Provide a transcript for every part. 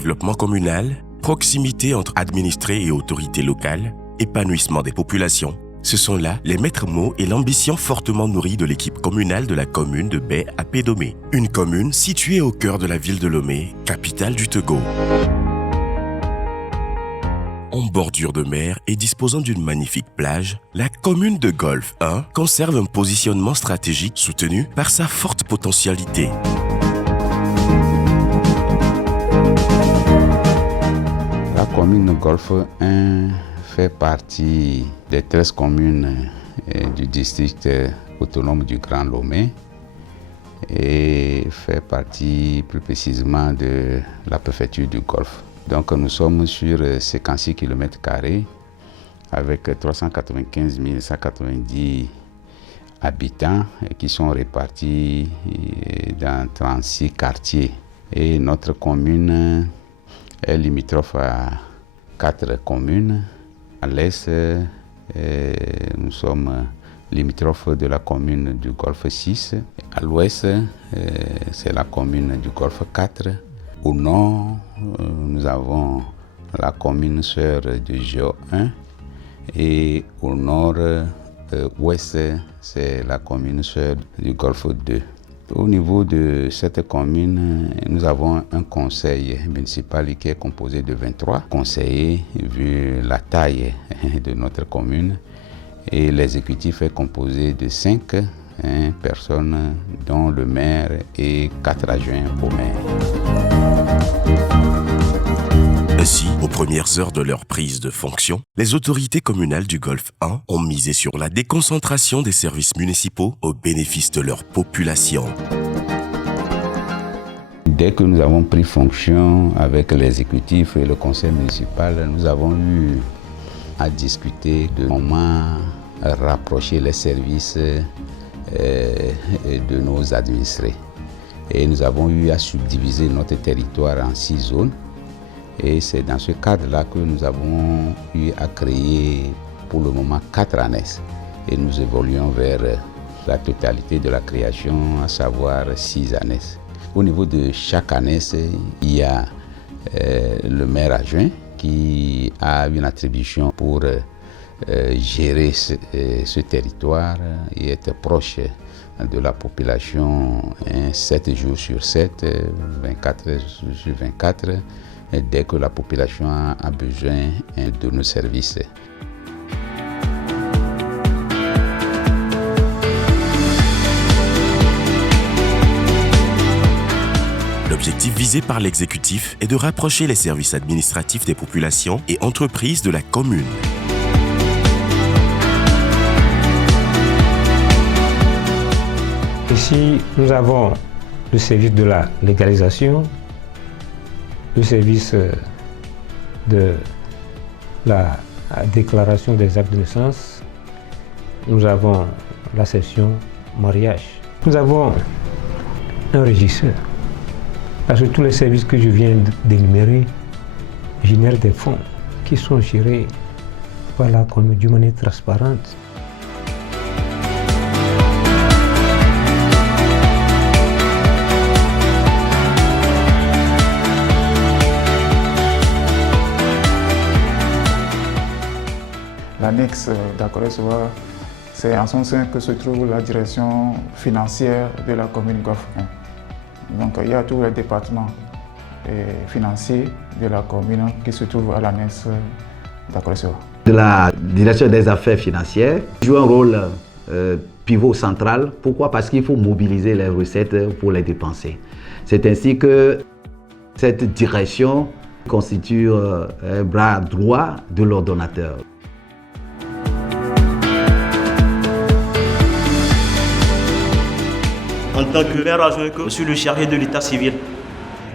développement communal, proximité entre administrés et autorités locales, épanouissement des populations. Ce sont là les maîtres mots et l'ambition fortement nourrie de l'équipe communale de la commune de Baie à Pédomé. Une commune située au cœur de la ville de Lomé, capitale du Togo. En bordure de mer et disposant d'une magnifique plage, la commune de Golfe 1 conserve un positionnement stratégique soutenu par sa forte potentialité. La commune de Golfe 1 fait partie des 13 communes du district autonome du Grand Lomé et fait partie plus précisément de la préfecture du Golfe. Donc nous sommes sur 56 km² avec 395 190 habitants qui sont répartis dans 36 quartiers. Et notre commune est limitrophe à 4 communes. À l'est, nous sommes limitrophes de la commune du Golfe 6. À l'ouest, c'est la commune du Golfe 4. Au nord, nous avons la commune sœur de Géo 1. Et au nord-ouest, c'est la commune sœur du Golfe 2. Au niveau de cette commune, nous avons un conseil municipal qui est composé de 23 conseillers, vu la taille de notre commune. Et l'exécutif est composé de 5 personnes, dont le maire et 4 adjoints au maire. Ainsi, aux premières heures de leur prise de fonction, les autorités communales du Golfe 1 ont misé sur la déconcentration des services municipaux au bénéfice de leur population. Dès que nous avons pris fonction avec l'exécutif et le conseil municipal, nous avons eu à discuter de comment rapprocher les services de nos administrés. Et nous avons eu à subdiviser notre territoire en 6 zones. Et c'est dans ce cadre-là que nous avons eu à créer pour le moment 4 ANES. Et nous évoluons vers la totalité de la création, à savoir 6 ANES. Au niveau de chaque ANES, il y a le maire adjoint qui a une attribution pour gérer ce territoire et être proche de la population 7 jours sur 7, 24 sur 24. Dès que la population a besoin de nos services. L'objectif visé par l'exécutif est de rapprocher les services administratifs des populations et entreprises de la commune. Ici, nous avons le service de la légalisation, le service de la déclaration des actes de naissance. Nous avons la section mariage. Nous avons un régisseur. Parce que tous les services que je viens d'énumérer génèrent des fonds qui sont gérés par la commune d'une manière transparente. L'annexe d'Akoresoa, c'est en son sein que se trouve la direction financière de la commune Golfe 1. Donc il y a tous les départements financiers de la commune qui se trouvent à l'annexe d'Akoresoa. La direction des affaires financières joue un rôle pivot central. Pourquoi? Parce qu'il faut mobiliser les recettes pour les dépenser. C'est ainsi que cette direction constitue un bras droit de l'ordonnateur. En tant que maire adjoint, je suis le chargé de l'état civil,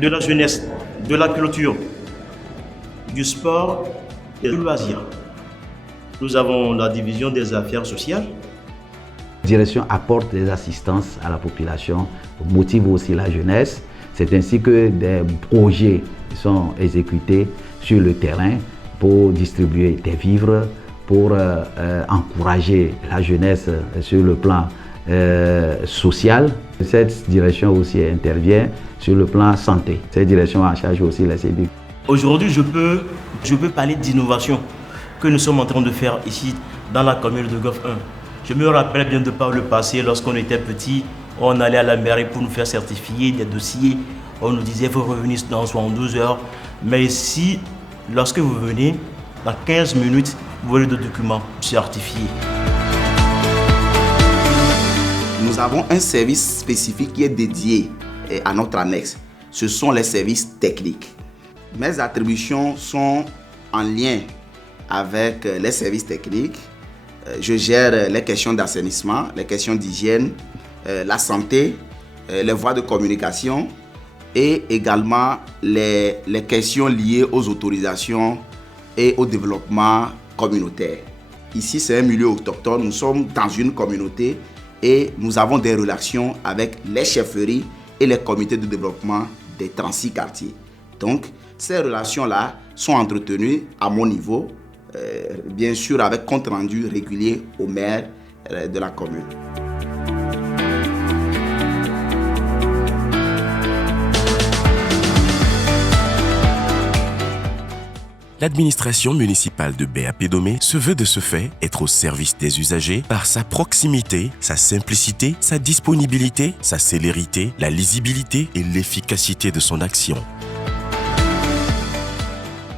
de la jeunesse, de la culture, du sport et du loisir. Nous avons la division des affaires sociales. La direction apporte des assistances à la population, motive aussi la jeunesse. C'est ainsi que des projets sont exécutés sur le terrain pour distribuer des vivres, pour encourager la jeunesse sur le plan social. Cette direction aussi intervient sur le plan santé. Cette direction en charge aussi la CDI. Aujourd'hui, je peux parler d'innovation que nous sommes en train de faire ici dans la commune de Goff 1. Je me rappelle bien de par le passé, lorsqu'on était petit, on allait à la mairie pour nous faire certifier des dossiers. On nous disait qu'il faut revenir dans 72 heures. Mais ici, lorsque vous venez, dans 15 minutes, vous avez des documents certifiés. Nous avons un service spécifique qui est dédié à notre annexe. Ce sont les services techniques. Mes attributions sont en lien avec les services techniques. Je gère les questions d'assainissement, les questions d'hygiène, la santé, les voies de communication et également les questions liées aux autorisations et au développement communautaire. Ici, c'est un milieu autochtone. Nous sommes dans une communauté et nous avons des relations avec les chefferies et les comités de développement des 36 quartiers. Donc, ces relations-là sont entretenues à mon niveau, bien sûr avec compte rendu régulier au maire de la commune. L'administration municipale de Baie à Pédomé se veut de ce fait être au service des usagers par sa proximité, sa simplicité, sa disponibilité, sa célérité, la lisibilité et l'efficacité de son action.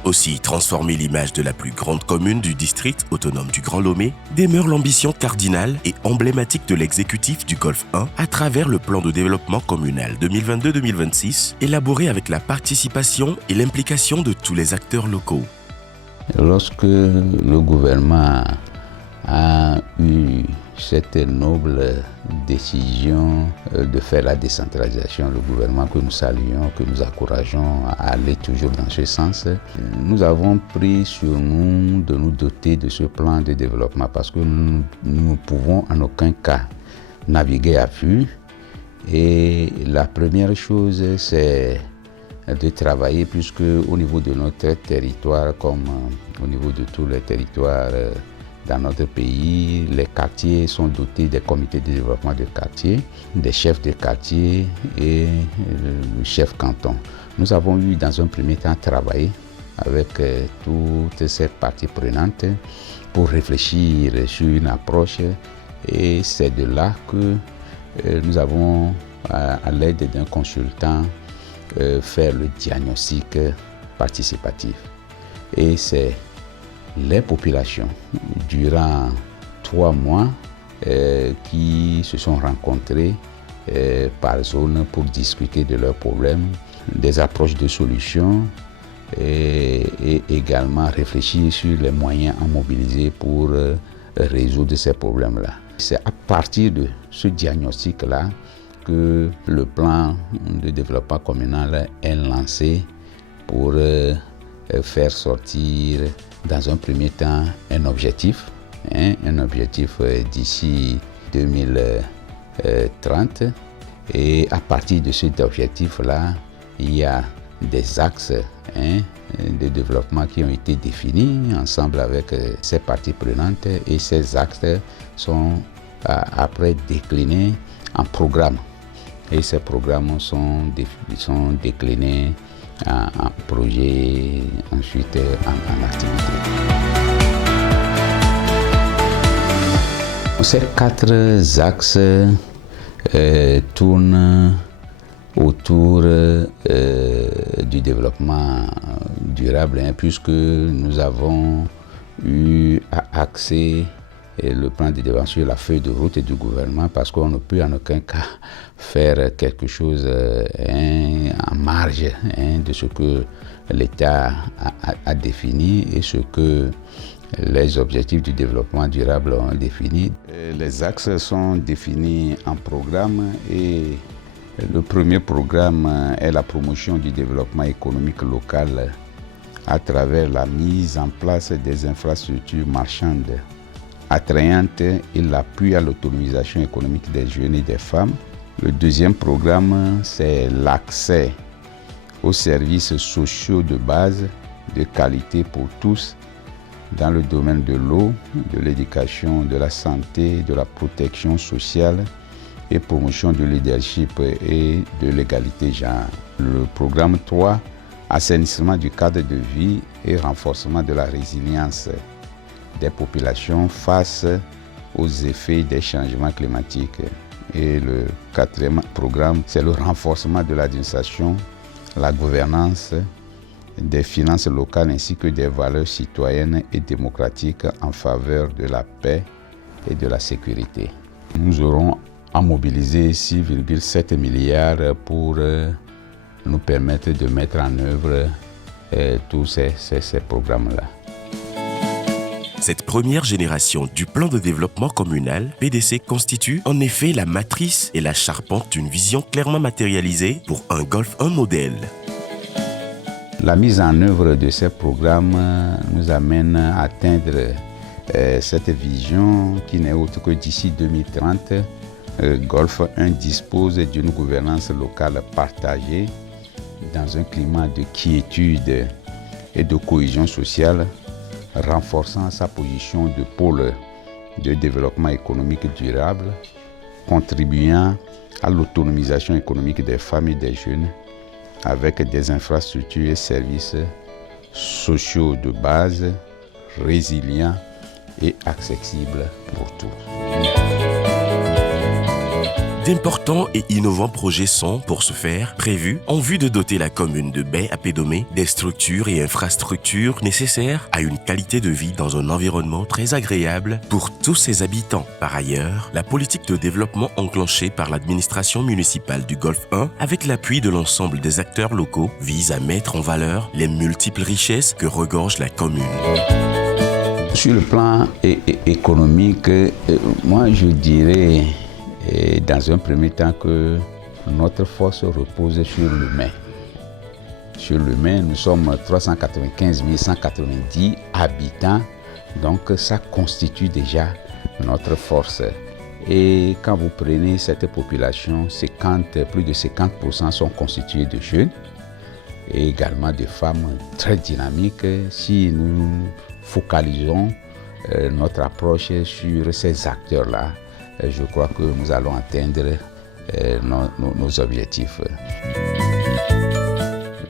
Aussi, transformer l'image de la plus grande commune du district autonome du Grand Lomé demeure l'ambition cardinale et emblématique de l'exécutif du Golfe 1 à travers le plan de développement communal 2022-2026, élaboré avec la participation et l'implication de tous les acteurs locaux. Lorsque le gouvernement a eu cette noble décision de faire la décentralisation, le gouvernement que nous saluons, que nous encourageons à aller toujours dans ce sens, nous avons pris sur nous de nous doter de ce plan de développement parce que nous ne pouvons en aucun cas naviguer à vue. Et la première chose, c'est de travailler puisque au niveau de notre territoire, comme au niveau de tous les territoires dans notre pays, les quartiers sont dotés des comités de développement de quartier, des chefs de quartier et le chef canton. Nous avons eu dans un premier temps travaillé avec toutes ces parties prenantes pour réfléchir sur une approche et c'est de là que nous avons, à l'aide d'un consultant, faire le diagnostic participatif. Et c'est les populations, durant 3 mois, qui se sont rencontrées par zone pour discuter de leurs problèmes, des approches de solutions et également réfléchir sur les moyens à mobiliser pour résoudre ces problèmes-là. C'est à partir de ce diagnostic-là que le plan de développement communal est lancé pour faire sortir dans un premier temps un objectif d'ici 2030. Et à partir de cet objectif-là, il y a des axes de développement qui ont été définis ensemble avec ces parties prenantes et ces axes sont après déclinés en programmes. Et ces programmes sont déclinés en projets, ensuite en activités. Ces 4 axes tournent autour du développement durable, puisque nous avons eu à axer le plan de développement sur la feuille de route du gouvernement parce qu'on ne peut en aucun cas faire quelque chose en marge de ce que l'État a défini et ce que les objectifs du développement durable ont défini. Les axes sont définis en programme et le premier programme est la promotion du développement économique local à travers la mise en place des infrastructures marchandes attrayantes et l'appui à l'autonomisation économique des jeunes et des femmes. Le deuxième programme, c'est l'accès aux services sociaux de base de qualité pour tous dans le domaine de l'eau, de l'éducation, de la santé, de la protection sociale et promotion du leadership et de l'égalité genre. Le programme 3, assainissement du cadre de vie et renforcement de la résilience des populations face aux effets des changements climatiques. Et le 4e programme, c'est le renforcement de l'administration, la gouvernance, des finances locales ainsi que des valeurs citoyennes et démocratiques en faveur de la paix et de la sécurité. Nous aurons à mobiliser 6,7 milliards pour nous permettre de mettre en œuvre tous ces programmes-là. Cette première génération du plan de développement communal, PDC, constitue en effet la matrice et la charpente d'une vision clairement matérialisée pour un Golfe 1 modèle. La mise en œuvre de ces programmes nous amène à atteindre cette vision qui n'est autre que d'ici 2030, Golfe 1 dispose d'une gouvernance locale partagée dans un climat de quiétude et de cohésion sociale, renforçant sa position de pôle de développement économique durable, contribuant à l'autonomisation économique des femmes et des jeunes avec des infrastructures et services sociaux de base, résilients et accessibles pour tous. D'importants et innovants projets sont, pour ce faire, prévus en vue de doter la commune de Baie-à-Pédomé des structures et infrastructures nécessaires à une qualité de vie dans un environnement très agréable pour tous ses habitants. Par ailleurs, la politique de développement enclenchée par l'administration municipale du Golfe 1, avec l'appui de l'ensemble des acteurs locaux, vise à mettre en valeur les multiples richesses que regorge la commune. Sur le plan économique, moi je dirais dans un premier temps que notre force repose sur l'humain. Sur l'humain, nous sommes 395 190 habitants, donc ça constitue déjà notre force. Et quand vous prenez cette population, plus de 50% sont constitués de jeunes et également de femmes très dynamiques. Si nous focalisons notre approche sur ces acteurs-là, je crois que nous allons atteindre nos objectifs.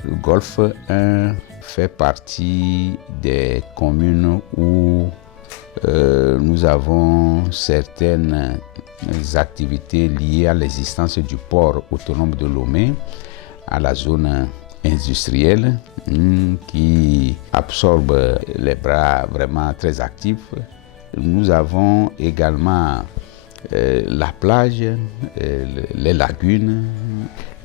Le Golfe 1 fait partie des communes où nous avons certaines activités liées à l'existence du port autonome de Lomé, à la zone industrielle qui absorbe les bras vraiment très actifs. Nous avons également la plage, les lagunes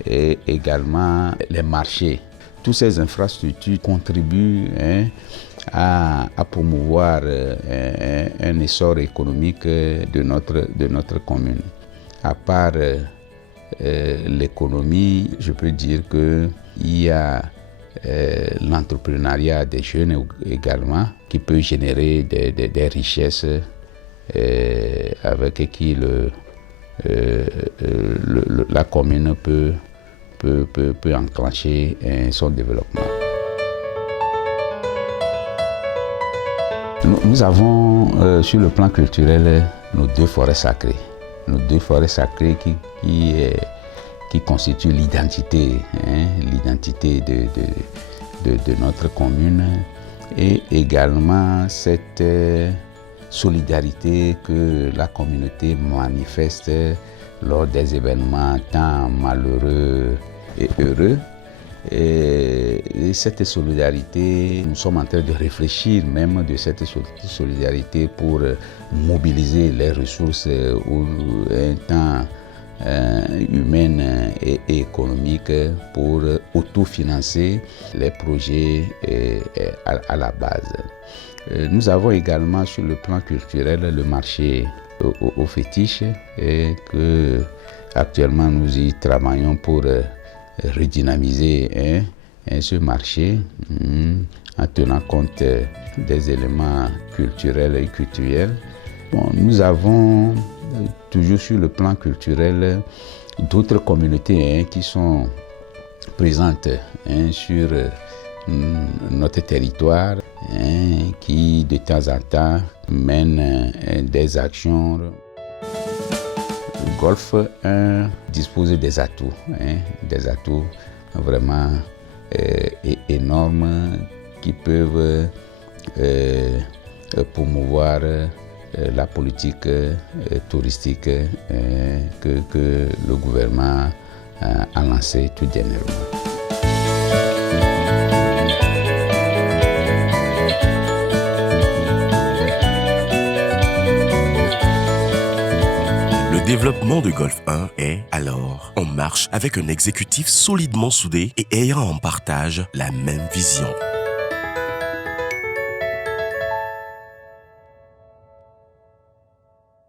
et également les marchés. Toutes ces infrastructures contribuent à promouvoir un essor économique de notre commune. À part l'économie, je peux dire qu'il y a l'entrepreneuriat des jeunes également qui peut générer des richesses avec qui la commune peut enclencher son développement. Nous avons sur le plan culturel nos 2 forêts sacrées. Nos 2 forêts sacrées qui constituent l'identité de notre commune et également cette solidarité que la communauté manifeste lors des événements tant malheureux et heureux. Et cette solidarité, nous sommes en train de réfléchir même de cette solidarité pour mobiliser les ressources un temps humaines et économiques pour autofinancer les projets à la base. Nous avons également sur le plan culturel le marché aux fétiches et que actuellement nous y travaillons pour redynamiser ce marché en tenant compte des éléments culturels et culturels. Nous avons toujours sur le plan culturel d'autres communautés qui sont présentes sur notre territoire, qui de temps en temps mènent des actions. Golfe 1 dispose des atouts vraiment énormes qui peuvent promouvoir la politique touristique que le gouvernement a lancée tout dernièrement. Le développement de Golfe 1 est, alors, en marche avec un exécutif solidement soudé et ayant en partage la même vision.